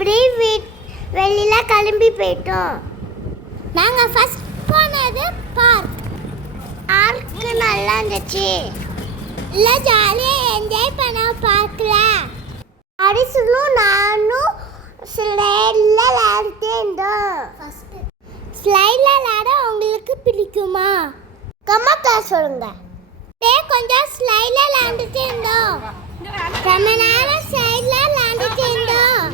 அப்படியே வெளியில கிளம்பி போயிட்டோம். நாங்கள் ஃபர்ஸ்ட் போனது பார்க். பார்க்கு நல்லா இருந்துச்சு. இல்லை ஜாலியாக என்ஜாய் பண்ணோம் பார்க்கில். அரிசலும் நானும் ஸ்லைடில் விளையாடிட்டே இருந்தோம். ஸ்லைடில் விளையாட உங்களுக்கு பிடிக்குமா? கம்மாக்கா சொல்லுங்க. கொஞ்சம் ஸ்லைடில் விளையாண்டுட்டு இருந்தோம். ரொம்ப நேரம் ஸ்லைடில் விளையாண்டுட்டு இருந்தோம்.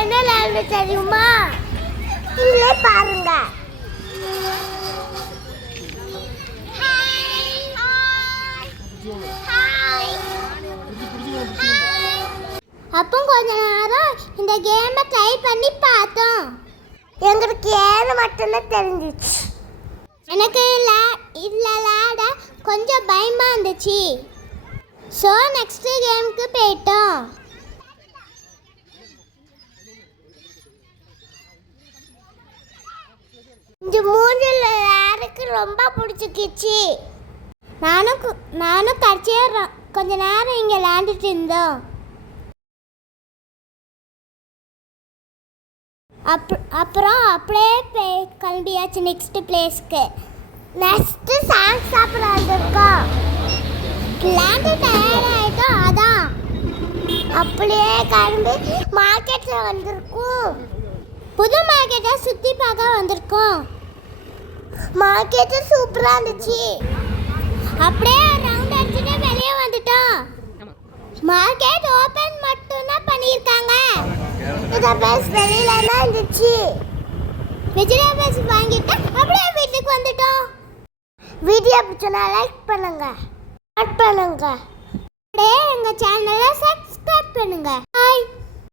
என்ன விளையாண்டு தெரியுமா? இதிலே பாருங்க. அப்போ கொஞ்ச நேரம் இந்த கேமை ட்ரை பண்ணி பார்த்தோம். எங்களுக்கு ஏழு மட்டும்தான் தெரிஞ்சிச்சு. எனக்கு இதில் விளையாட கொஞ்சம் பயமாக இருந்துச்சு. ஸோ நெக்ஸ்ட்டு கேமுக்கு போயிட்டோம். இந்த மூஞ்சில் யாருக்கு ரொம்ப பிடிச்சிக்கிச்சு. நானும் கடைசியாக கொஞ்ச நேரம் இங்கே விளையாண்டுட்டு இருந்தோம். அப்புறம் அப்படியே கிளம்பியாச்சு நெக்ஸ்ட்டு பிளேஸ்க்கு. நெக்ஸ்ட்டு சாங் சாப்பிட வந்திருக்கோம். விளையாண்டு டயர்ட் ஆகிட்டோம். அதான் அப்படியே கிளம்பி மார்க்கெட்டில் வந்திருக்கோம். புது மார்க்கெட்டை சுற்றி பார்க்க வந்திருக்கோம். மார்க்கெட்டு சூப்பராக இருந்துச்சு. அப்படியே ரவுண்ட் அடிச்சுட்டு வெளியே வந்துட்டோம். மார்க்கெட் ஓப்பன் மட்டும்தான் பண்ணியிருக்காங்க. வெஜிடபிள்ஸ் வெளியிலலாம் இருந்துச்சு. வெஜிடபிள்ஸ் வாங்கிட்டு அப்படியே வீட்டுக்கு வந்துட்டோம். வீடியோ பிடிச்சனா லைக் பண்ணுங்க, ஷேர் பண்ணுங்க, அப்படியே எங்கள் சேனலை சப்ஸ்கிரைப் பண்ணுங்க. பாய்.